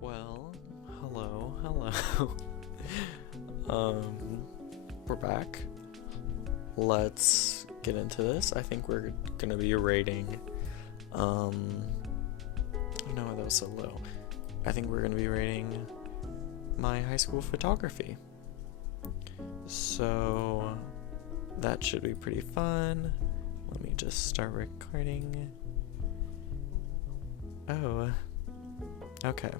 Well, hello. We're back. Let's get into this. I think we're gonna be rating, oh no, that was so low. I think we're gonna be rating my high school photography. So, that should be pretty fun. Let me just start recording. Oh, okay.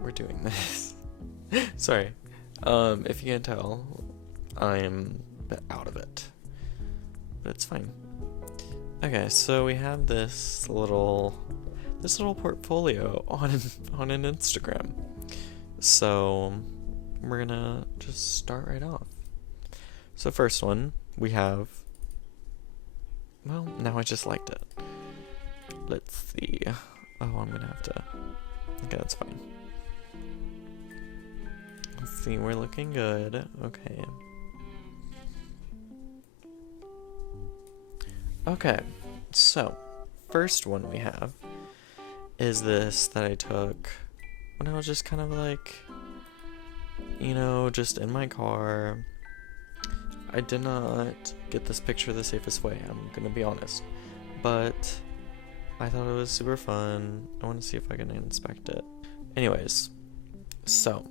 We're doing this. Sorry. If you can tell, I'm a bit out of it. But it's fine. Okay, so we have this little portfolio on an Instagram. So we're gonna just start right off. So first one we have, well, now I just liked it. Let's see. Oh, I'm gonna have to. Okay, that's fine. Let's see, we're looking good. Okay. Okay, so first one we have is this that I took when I was just kind of like, just in my car. I did not get this picture the safest way, I'm gonna be honest. But I thought it was super fun. I want to see if I can inspect it. Anyways, so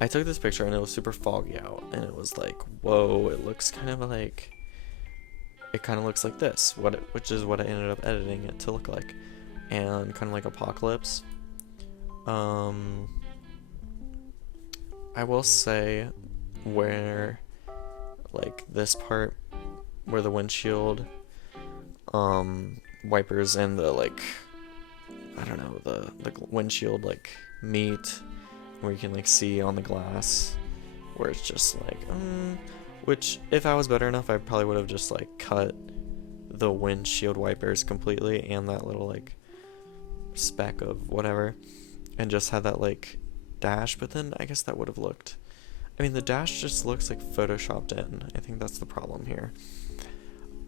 I took this picture and it was super foggy out, and it was like, whoa, it looks kind of like, it kind of looks like this, which is what I ended up editing it to look like, and kind of like apocalypse. I will say where, like, this part where the windshield wipers and the, like, I don't know, the windshield like meet, where you can like see on the glass, where it's just like, which if I was better enough, I probably would have just like cut the windshield wipers completely and that little like speck of whatever, and just had that like dash. But then I guess that would have looked, I mean, the dash just looks like photoshopped in. I think that's the problem here.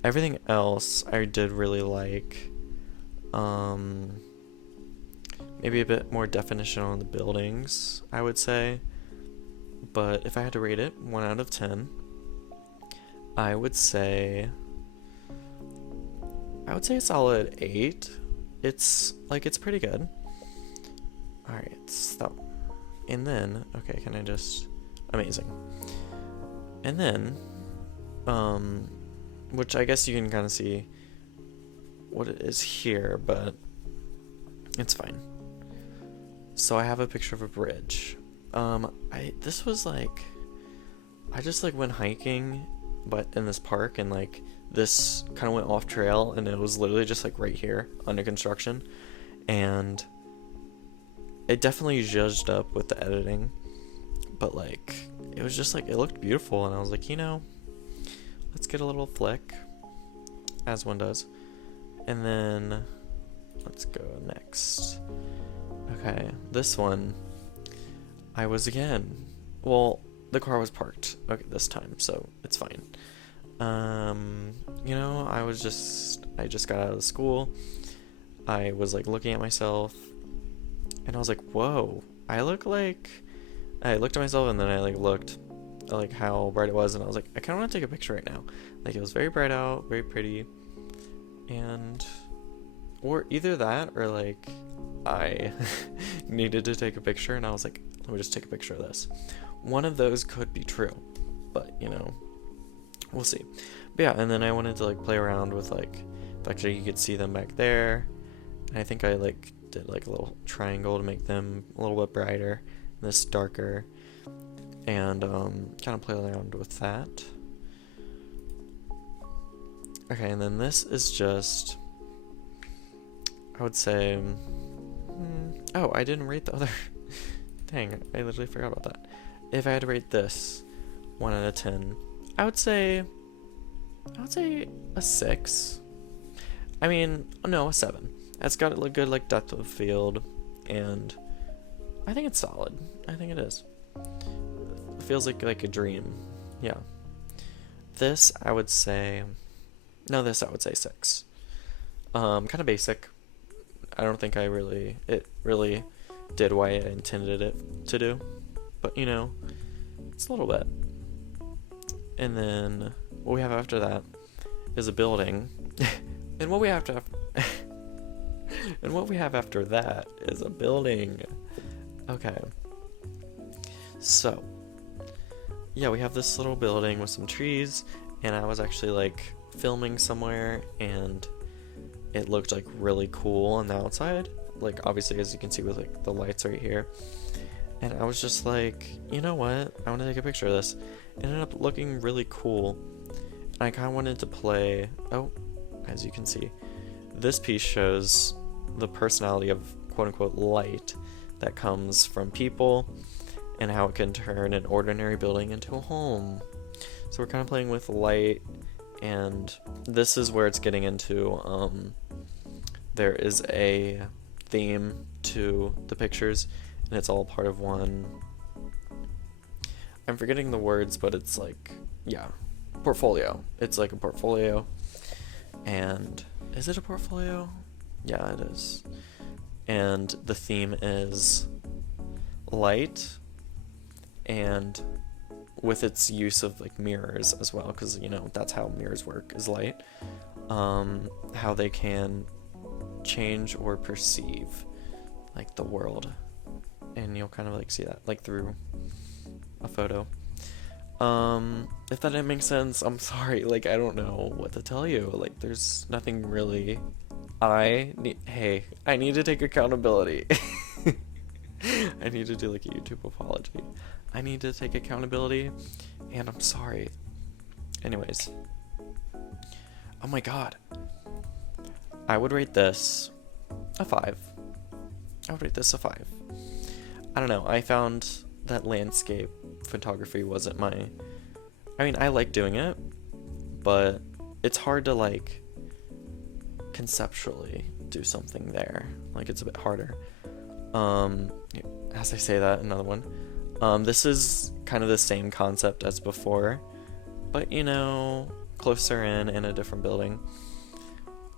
Everything else I did really like. Maybe a bit more definition on the buildings, I would say. But if I had to rate it 1 out of 10, I would say a solid 8. It's pretty good. Alright, so, and then, okay, can I just, amazing. And then, which I guess you can kind of see what it is here, but it's fine. So I have a picture of a bridge. This was like, I just like went hiking, but in this park, and like this kind of went off trail, and it was literally just like right here under construction, and it definitely zhuzhed up with the editing, but like it was just like, it looked beautiful, and I was like, let's get a little flick, as one does, and then let's go next. Okay, this one, I was again, well, the car was parked, okay, this time, so it's fine. I just got out of school, I was like looking at myself, and I was like, whoa, I looked at myself, and then I like looked at like how bright it was, and I was like, I kinda wanna take a picture right now. Like, it was very bright out, very pretty, and, or either that, or like, I needed to take a picture, and I was like, let me just take a picture of this. One of those could be true, but we'll see. But yeah, and then I wanted to like play around with like, actually you could see them back there, and I think I like did like a little triangle to make them a little bit brighter, and this darker, and kind of play around with that. Okay, and then this is just, I would say, oh, I didn't rate the other. Dang, I literally forgot about that. If I had to rate this 1 out of 10, I would say a 6. I mean, no, a 7. It's got a good like depth of field, and I think it's solid. I think it is. It feels like a dream. Yeah. This I would say 6. Kind of basic. I don't think it really did what I intended it to do. But, you know, it's a little bit. And then what we have after that is a building. And what we have to and what we have after that is a building. Okay. So, yeah, we have this little building with some trees, and I was actually like filming somewhere, and it looked like really cool on the outside, like obviously as you can see with like the lights right here. And I was just like, you know what, I want to take a picture of this. It ended up looking really cool, and I kind of wanted to play. Oh, as you can see, this piece shows the personality of quote-unquote light that comes from people and how it can turn an ordinary building into a home. So we're kind of playing with light, and this is where it's getting into there is a theme to the pictures, and it's all part of one. I'm forgetting the words, but it's like, yeah, portfolio. It's like a portfolio. And is it a portfolio? Yeah, it is. And the theme is light, and with its use of like mirrors as well, because you know that's how mirrors work, is light. How they can change or perceive like the world, and you'll kind of like see that like through a photo. If that didn't make sense, I'm sorry. Like, I don't know what to tell you. Like, there's nothing really. I need to take accountability. I need to do like a YouTube apology. I need to take accountability, and I'm sorry. Anyways. Oh my god. I would rate this a 5. I would rate this a 5. I don't know. I found that landscape photography wasn't my... I mean, I like doing it, but it's hard to like conceptually do something there. Like, it's a bit harder. As I say that, another one. This is kind of the same concept as before, but you know, closer in a different building.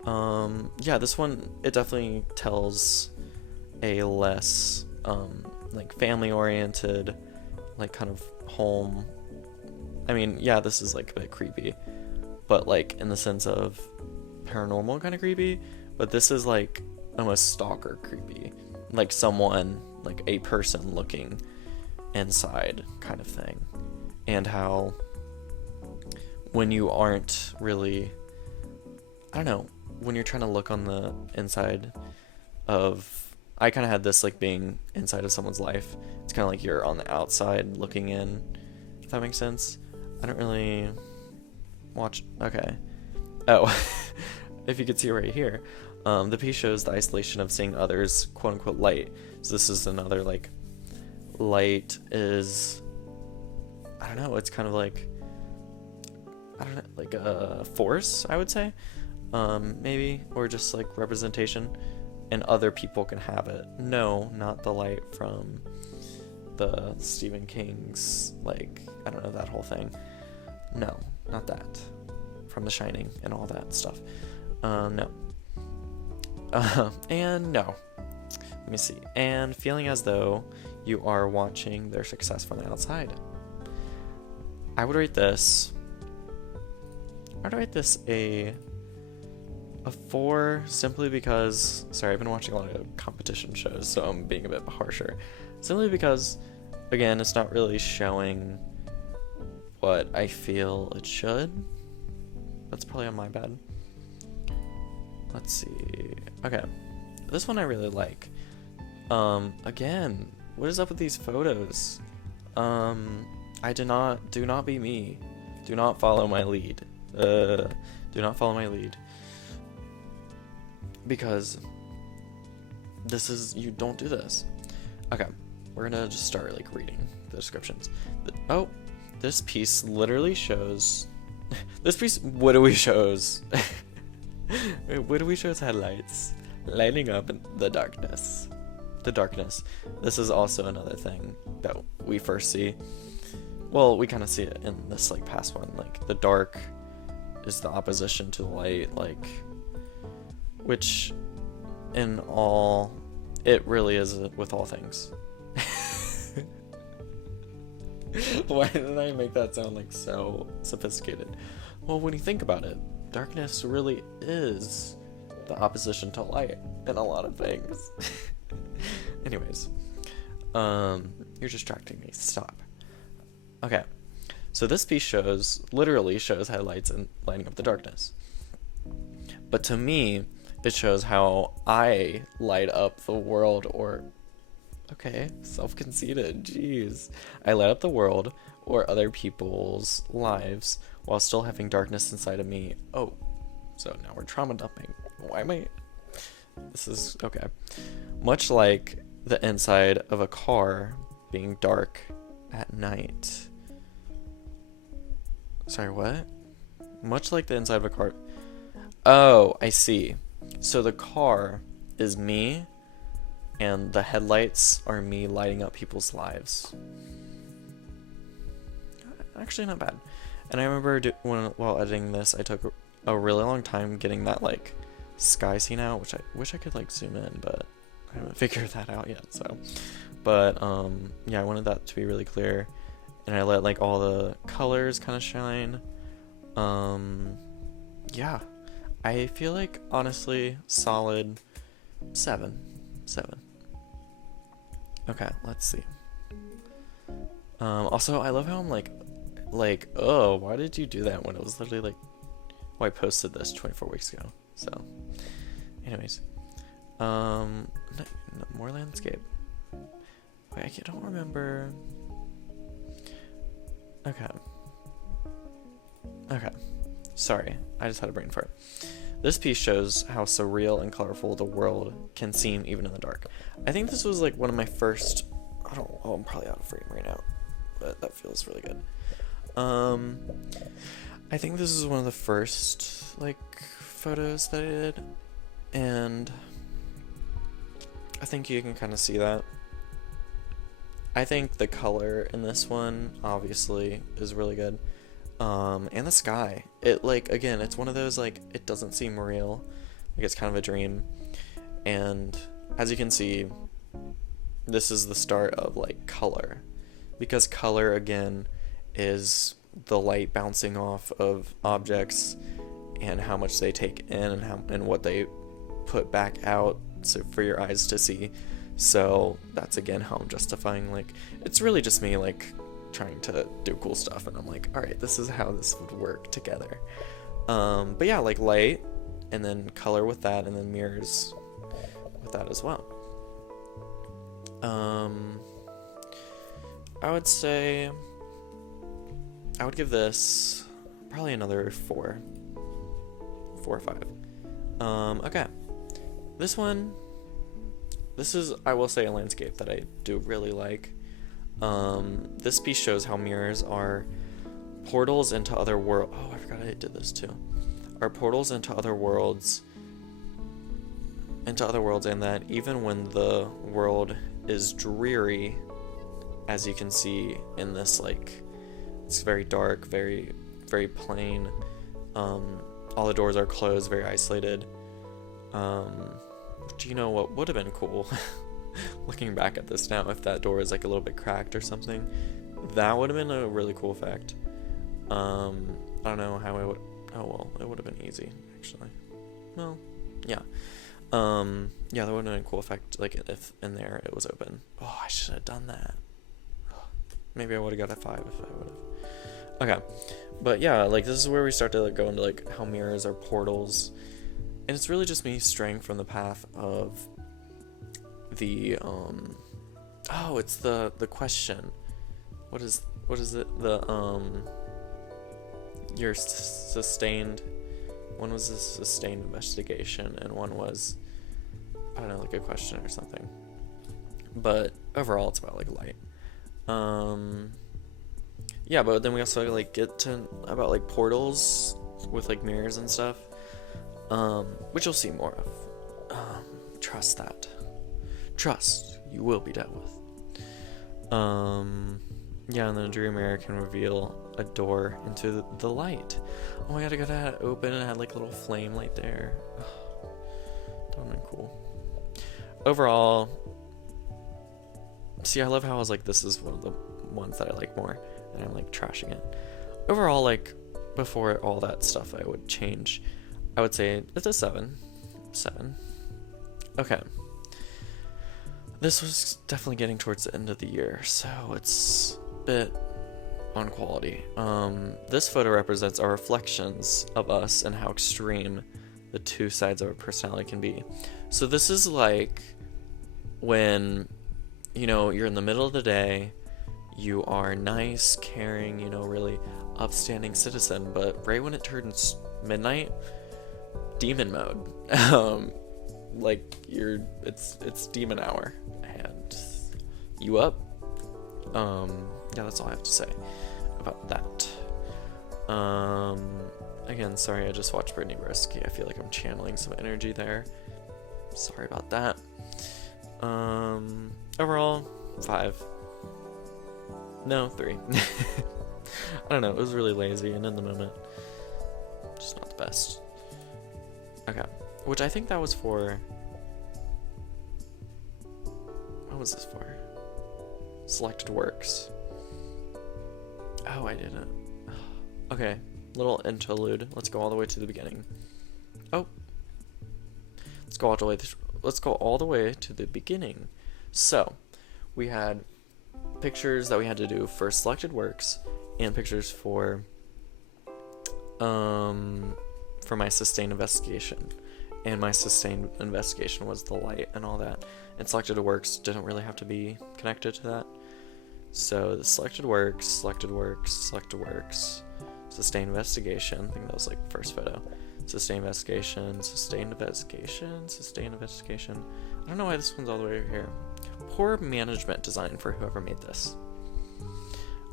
Yeah, this one, it definitely tells a less like family oriented, like kind of home. I mean, yeah, this is like a bit creepy, but like in the sense of paranormal kind of creepy, but this is like almost stalker creepy, like someone, like a person looking inside kind of thing. And how when you aren't really, I don't know, when you're trying to look on the inside of, I kind of had this like being inside of someone's life. It's kind of like you're on the outside looking in, if that makes sense. I don't really watch. Okay. Oh, if you could see right here, the piece shows the isolation of seeing others, quote unquote, light. So this is another like, light is, I don't know, it's kind of like, I don't know, like a force, I would say, maybe, or just like representation, and other people can have it. No, not the light from the Stephen King's, like, I don't know, that whole thing. No, not that. From The Shining and all that stuff. No. And no. Let me see. And feeling as though you are watching their success from the outside. I would rate this a 4, simply because, sorry, I've been watching a lot of competition shows, so I'm being a bit harsher. Simply because, again, it's not really showing what I feel it should. That's probably on my bad. Let's see. Okay. This one I really like. Again, what is up with these photos? Do not be me. Do not follow my lead. Do not follow my lead. Because you don't do this. Okay, we're gonna just start like reading the descriptions. Oh, this piece literally shows, this piece literally shows, literally shows headlights lighting up in the darkness. The darkness. This is also another thing that we first see. Well, we kind of see it in this like past one. Like, the dark is the opposition to the light, like, which it really is with all things. Why did I make that sound like so sophisticated? Well, when you think about it, darkness really is the opposition to light in a lot of things. Anyways, you're distracting me. Stop. Okay, so this piece literally shows highlights and lighting up the darkness. But to me, it shows how I light up the world, or, okay, self-conceited, jeez. I light up the world or other people's lives while still having darkness inside of me. Oh, so now we're trauma dumping. Why am I? This is, okay. Much like the inside of a car being dark at night. Sorry, what? Much like the inside of a car. Oh, I see. So the car is me, and the headlights are me lighting up people's lives. Actually, not bad. And I remember while editing this, I took a really long time getting that like sky scene out, which I wish I could like zoom in, but I haven't figured that out yet. So, but yeah, I wanted that to be really clear, and I let like all the colors kind of shine. Yeah, I feel like honestly solid 7. Okay, let's see. Also, I love how I'm like, oh, why did you do that when it was literally like, well, I posted this 24 weeks ago. So, anyways, more landscape. Wait, I don't remember. Okay. Sorry, I just had a brain fart. This piece shows how surreal and colorful the world can seem even in the dark. I think this was like one of my first. I'm probably out of frame right now, but that feels really good. I think this is one of the first like photos that I did, and I think you can kind of see that. I think the color in this one obviously is really good. And the sky, it like, again, it's one of those like, it doesn't seem real, like it's kind of a dream. And as you can see, this is the start of like color, because color again is the light bouncing off of objects and how much they take in and what they put back out so for your eyes to see. So that's again how I'm justifying, like, it's really just me like trying to do cool stuff, and I'm like, all right, this is how this would work together. But yeah, like light and then color with that, and then mirrors with that as well. I would say I would give this probably another 4 or 5. Okay, this is, I will say, a landscape that I do really like. This piece shows how mirrors are portals into other worlds. Oh, I forgot I did this too. Are portals into other worlds, and that even when the world is dreary, as you can see in this, like, it's very dark, very, very plain. All the doors are closed, very isolated. Do you know what would have been cool? Looking back at this now, if that door is like a little bit cracked or something, that would have been a really cool effect. I don't know how I would. Oh well, it would have been easy actually. Well, yeah. Yeah, that would have been a cool effect. Like if in there it was open. Oh, I should have done that. Maybe I would have got a 5 if I would have. Okay, but yeah, like this is where we start to like go into like how mirrors are portals, and it's really just me straying from the path of the it's the question. What is it? Your sustained. One was a sustained investigation, and one was, I don't know, like a question or something. But overall, it's about like light. Yeah, but then we also like get to about like portals with like mirrors and stuff, which you'll see more of. Trust that. Trust you will be dealt with. Yeah, and then a dream mirror can reveal a door into the light. Oh my god, I got that open and it had like a little flame light there. That would have been cool. overall, see, I love how I was like, this is one of the ones that I like more, and I'm like trashing it. Overall, like, before all that stuff I would change, I would say it's a 7. Okay. This was definitely getting towards the end of the year, so it's a bit on quality. This photo represents our reflections of us and how extreme the two sides of our personality can be. So this is like when, you know, you're in the middle of the day, you are nice, caring, you know, really upstanding citizen, but right when it turns midnight, demon mode. Like it's demon hour, and you up. Yeah, that's all I have to say about that. Again, sorry, I just watched Brittany Brisky. I feel like I'm channeling some energy there. Sorry about that. Overall, 5. No, 3. I don't know, it was really lazy and in the moment, just not the best. Okay, which I think that was for, what was this for? Selected works. Oh, I didn't. Okay, little interlude. Let's go all the way to the beginning. Oh, let's go all the way to the beginning. So, we had pictures that we had to do for selected works, and pictures for my sustained investigation. And my sustained investigation was the light and all that. And selected works didn't really have to be connected to that. So the selected works, sustained investigation. I think that was like the first photo. Sustained investigation. I don't know why this one's all the way over here. Poor management design for whoever made this.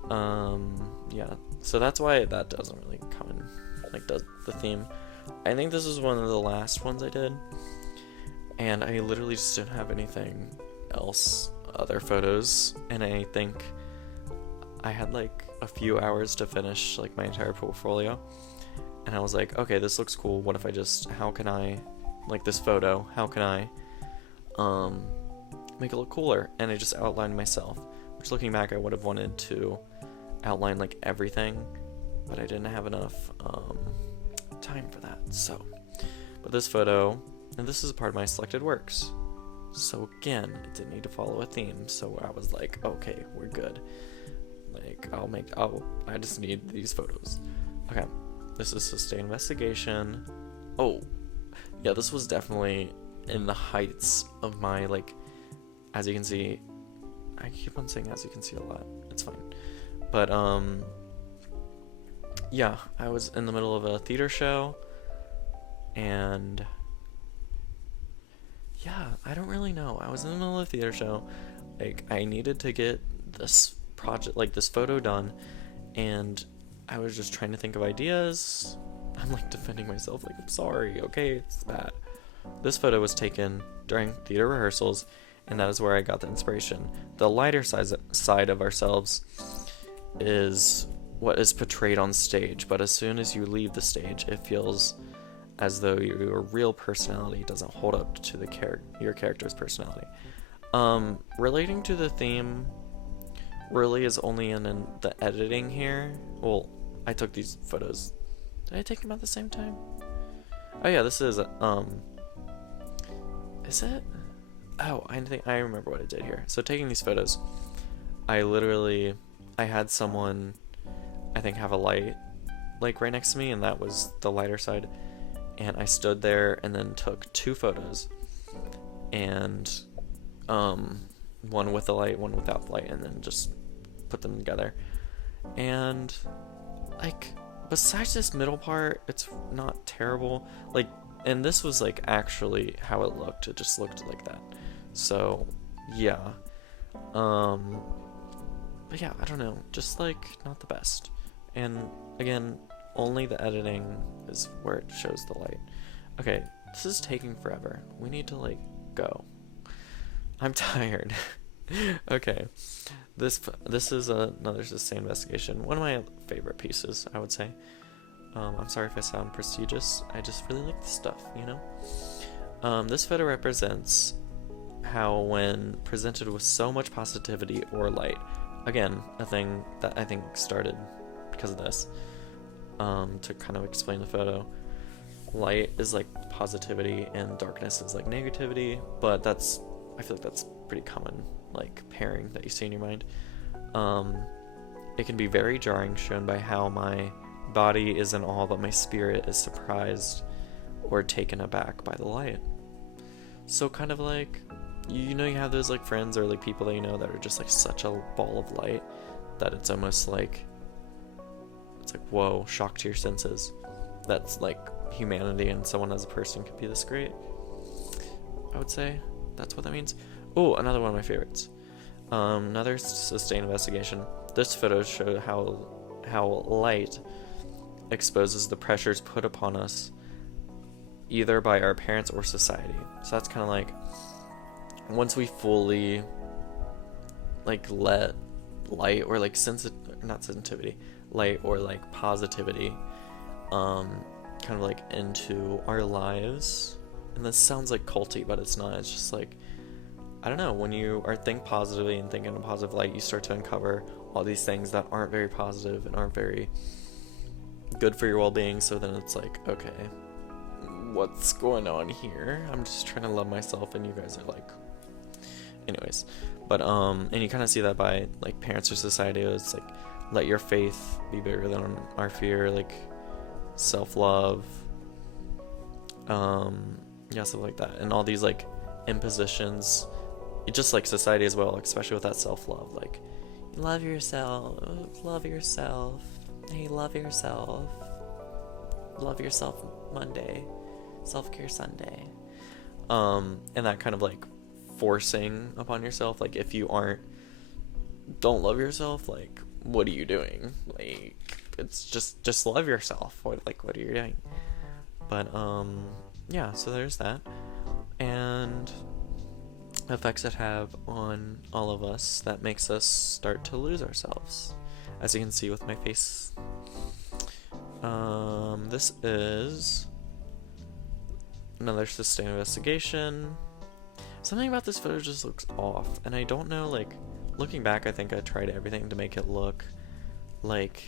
Yeah, so that's why that doesn't really come in, like, does the theme. I think this is one of the last ones I did, and I literally just didn't have anything else, other photos, and I think I had like a few hours to finish like my entire portfolio, and I was like, okay, this looks cool, what if I just, how can I, like this photo, how can I make it look cooler? And I just outlined myself, which looking back I would have wanted to outline like everything, but I didn't have enough time for that. So, but this photo, and this is a part of my selected works, so again, it didn't need to follow a theme, so I was like, okay, we're good, like I just need these photos. Okay, this is sustained investigation. Oh yeah, this was definitely in the heights of my, like, as you can see, I keep on saying as you can see a lot, it's fine. But, yeah, I was in the middle of a theater show, and, yeah, I don't really know. I was in the middle of a theater show, like, I needed to get this project, like, this photo done, and I was just trying to think of ideas. I'm, like, defending myself, like, I'm sorry, okay, it's bad. This photo was taken during theater rehearsals, and that is where I got the inspiration. The lighter side of ourselves is what is portrayed on stage, but as soon as you leave the stage, it feels as though your real personality doesn't hold up to the your character's personality. Relating to the theme really is only in the editing here. Well, I took these photos. Did I take them at the same time? Oh yeah, this is it? Oh, I think I remember what I did here. So taking these photos, I had someone, I think, have a light like right next to me, and that was the lighter side, and I stood there and then took 2 photos, and one with the light, one without the light, and then just put them together. And like, besides this middle part, it's not terrible, like, and this was like actually how it looked. It just looked like that. So yeah, but yeah, I don't know, just like not the best. And again, only the editing is where it shows the light. Okay, this is taking forever. We need to like go. I'm tired. Okay, this is another sustained investigation. One of my favorite pieces, I would say. I'm sorry if I sound prestigious. I just really like this stuff, you know? This photo represents how when presented with so much positivity or light, again, a thing that I think started because of this, to kind of explain the photo, light is like positivity and darkness is like negativity, but I feel like that's pretty common like pairing that you see in your mind. It can be very jarring, shown by how my body is in awe but my spirit is surprised or taken aback by the light. So kind of like, you have those like friends or like people that you know that are just like such a ball of light that it's almost like, it's like, whoa, shock to your senses. That's like humanity and someone as a person could be this great. I would say that's what that means. Oh, another one of my favorites. Another sustained investigation. This photo shows how light exposes the pressures put upon us either by our parents or society. So that's kind of like, once we fully like let light or like not sensitivity, light or like positivity kind of like into our lives, and this sounds like culty, but it's not. It's just like, I don't know, when you are think positively and think in a positive light, you start to uncover all these things that aren't very positive and aren't very good for your well-being. So then it's like, okay, what's going on here? I'm just trying to love myself and you guys are like, anyways. But and you kind of see that by like parents or society. It's like, let your faith be bigger than our fear, like self-love, stuff like that, and all these like impositions. It just like society as well, especially with that self-love, like love yourself, hey, love yourself Monday, self-care Sunday, and that kind of like forcing upon yourself, like if you don't love yourself, like what are you doing? Like it's just love yourself. What are you doing? But so there's that, and effects it have on all of us that makes us start to lose ourselves, as you can see with my face. This is another sustained investigation. Something about this photo just looks off, and I don't know, like looking back, I think I tried everything to make it look like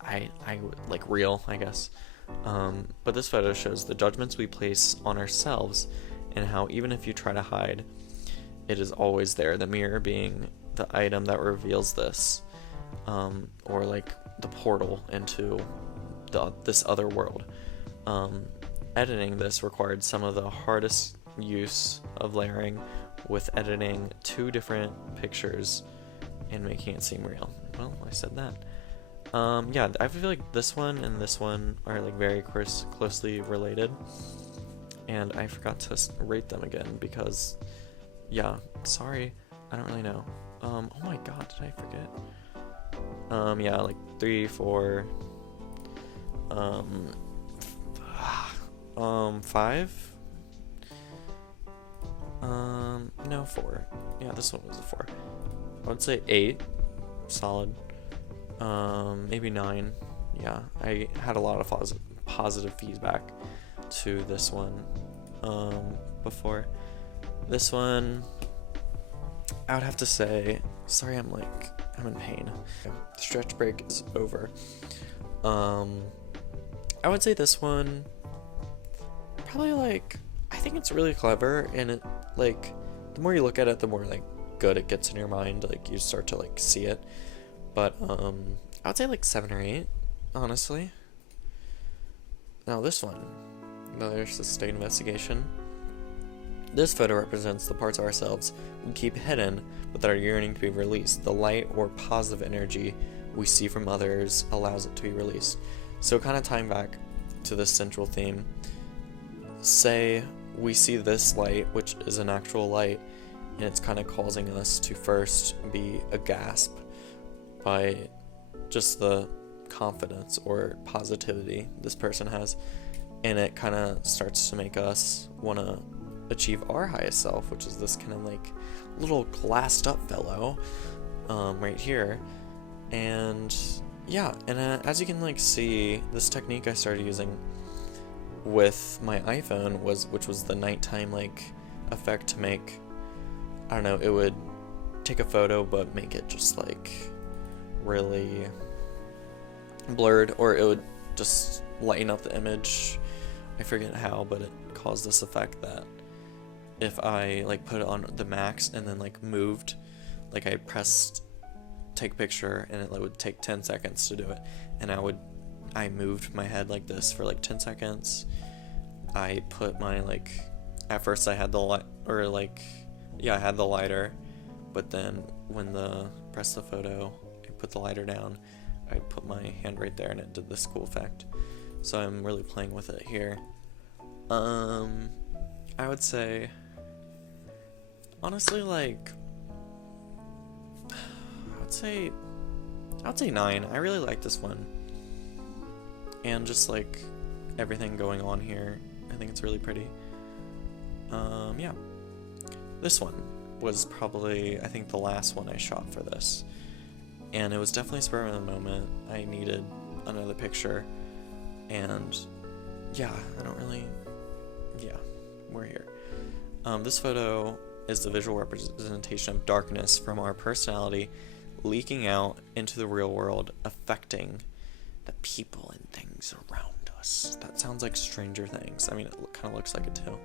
I like real, I guess. But this photo shows the judgments we place on ourselves and how even if you try to hide, it is always there. The mirror being the item that reveals this, or like the portal into this other world. Editing this required some of the hardest use of layering, with editing 2 different pictures and making it seem real. Well, I said that. I feel like this one and this one are like very closely related, and I forgot to rate them again because, sorry, I don't really know. Oh my god, did I forget? Like 3, 4, 5. No, 4. Yeah, this one was a 4. I would say 8, solid. Maybe 9. Yeah, I had a lot of positive feedback to this one before. This one, I would have to say, sorry, I'm in pain. The stretch break is over. I would say this one, probably like, I think it's really clever, and it like, the more you look at it, the more like good it gets in your mind, like you start to like see it. But I would say like 7 or 8, honestly. Now this one, another sustained investigation. This photo represents the parts of ourselves we keep hidden but that are yearning to be released. The light or positive energy we see from others allows it to be released. So kind of tying back to this central theme, say we see this light, which is an actual light, and it's kind of causing us to first be aghast by just the confidence or positivity this person has, and it kind of starts to make us want to achieve our highest self, which is this kind of like little glassed up fellow right here. And as you can like see, this technique I started using with my iPhone which was the nighttime like effect to make, I don't know, it would take a photo but make it just like really blurred, or it would just lighten up the image. I forget how, but it caused this effect that if I like put it on the max and then like moved, like I pressed take picture and it would take 10 seconds to do it, and I moved my head like this for like 10 seconds. I put my like, at first I had the light, or like, yeah, I had the lighter, but then when press the photo, I put the lighter down, I put my hand right there and it did this cool effect. So I'm really playing with it here. I would say, honestly, like, I would say 9. I really like this one. And just like everything going on here, I think it's really pretty. Yeah. This one was probably, I think, the last one I shot for this. And it was definitely spur of the moment. I needed another picture. And yeah, we're here. This photo is the visual representation of darkness from our personality leaking out into the real world, affecting the people and things around us. That sounds like Stranger Things. I mean, it kind of looks like it too.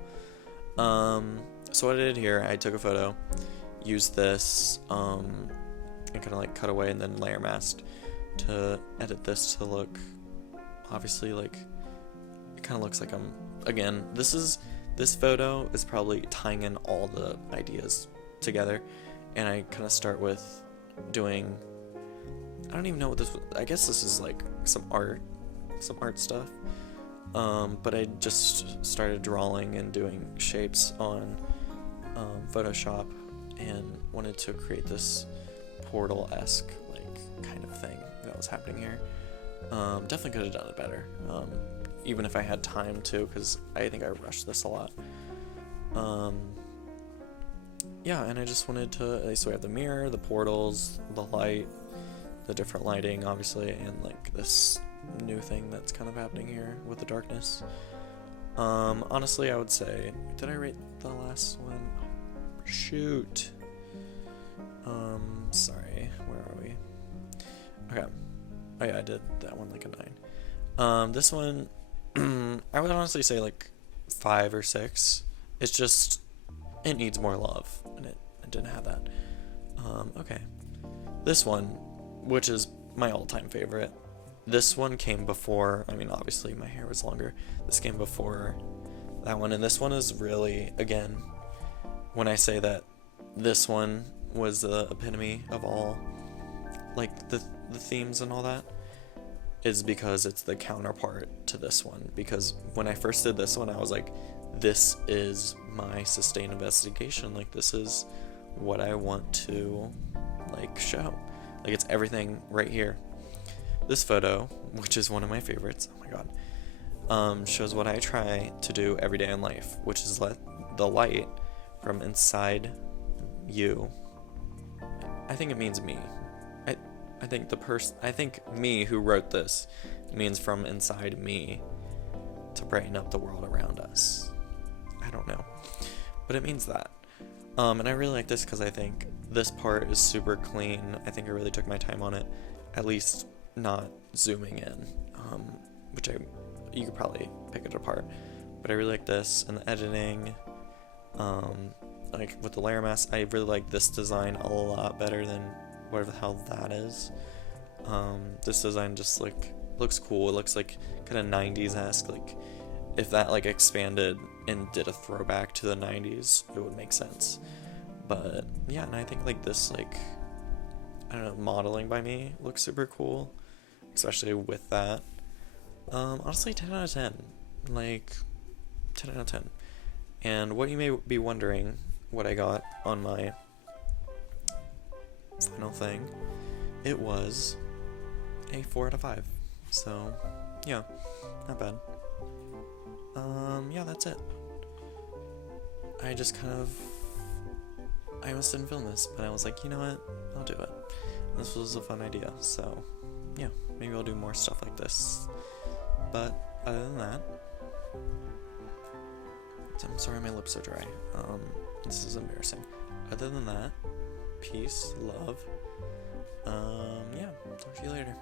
So what I did here, I took a photo, used this, and kind of like cut away and then layer masked to edit this to look, obviously, like, it kind of looks like again, this photo is probably tying in all the ideas together, and I kind of start with doing, I don't even know what this was. I guess this is like some art stuff, but I just started drawing and doing shapes on Photoshop and wanted to create this portal-esque like kind of thing that was happening here. Definitely could have done it better, even if I had time to, because I think I rushed this a lot. Yeah, and I just wanted to, so we have the mirror, the portals, the light, the different lighting, obviously, and like this new thing that's kind of happening here with the darkness. Honestly, I would say, did I rate the last one? Shoot. Sorry, where are we? Okay. Oh yeah, I did that one like a 9. This one, I would honestly say like 5 or 6. It's just, it needs more love, and it didn't have that. Okay. This one, which is my all-time favorite. This one came before, I mean, obviously my hair was longer. This came before that one, and this one is really, again, when I say that this one was the epitome of all, like, the themes and all that, is because it's the counterpart to this one. Because when I first did this one, I was like, this is my sustained investigation. Like, this is what I want to, like, show. Like, it's everything right here. This photo, which is one of my favorites, oh my god, shows what I try to do every day in life, which is let the light from inside you. I think it means me. I think me who wrote this means from inside me to brighten up the world around us. I don't know, but it means that. And I really like this because I think this part is super clean. I think I really took my time on it, at least not zooming in, which you could probably pick it apart. But I really like this, and the editing, like with the layer mask, I really like this design a lot better than whatever the hell that is. This design just like looks cool. It looks like kind of 90s-esque. Like if that like expanded and did a throwback to the 90s, it would make sense. But yeah, and I think like this, like, I don't know, modeling by me looks super cool, especially with that. Honestly, 10 out of 10. Like, 10 out of 10. And what you may be wondering, what I got on my final thing, it was a 4 out of 5. So, yeah, not bad. Yeah, that's it. I just kind of, I almost didn't film this, but I was like, you know what, I'll do it. This was a fun idea, so yeah, maybe I'll do more stuff like this. But other than that, that's I'm sorry my lips are dry. This is embarrassing. Other than that, peace, love. Yeah, talk to you later.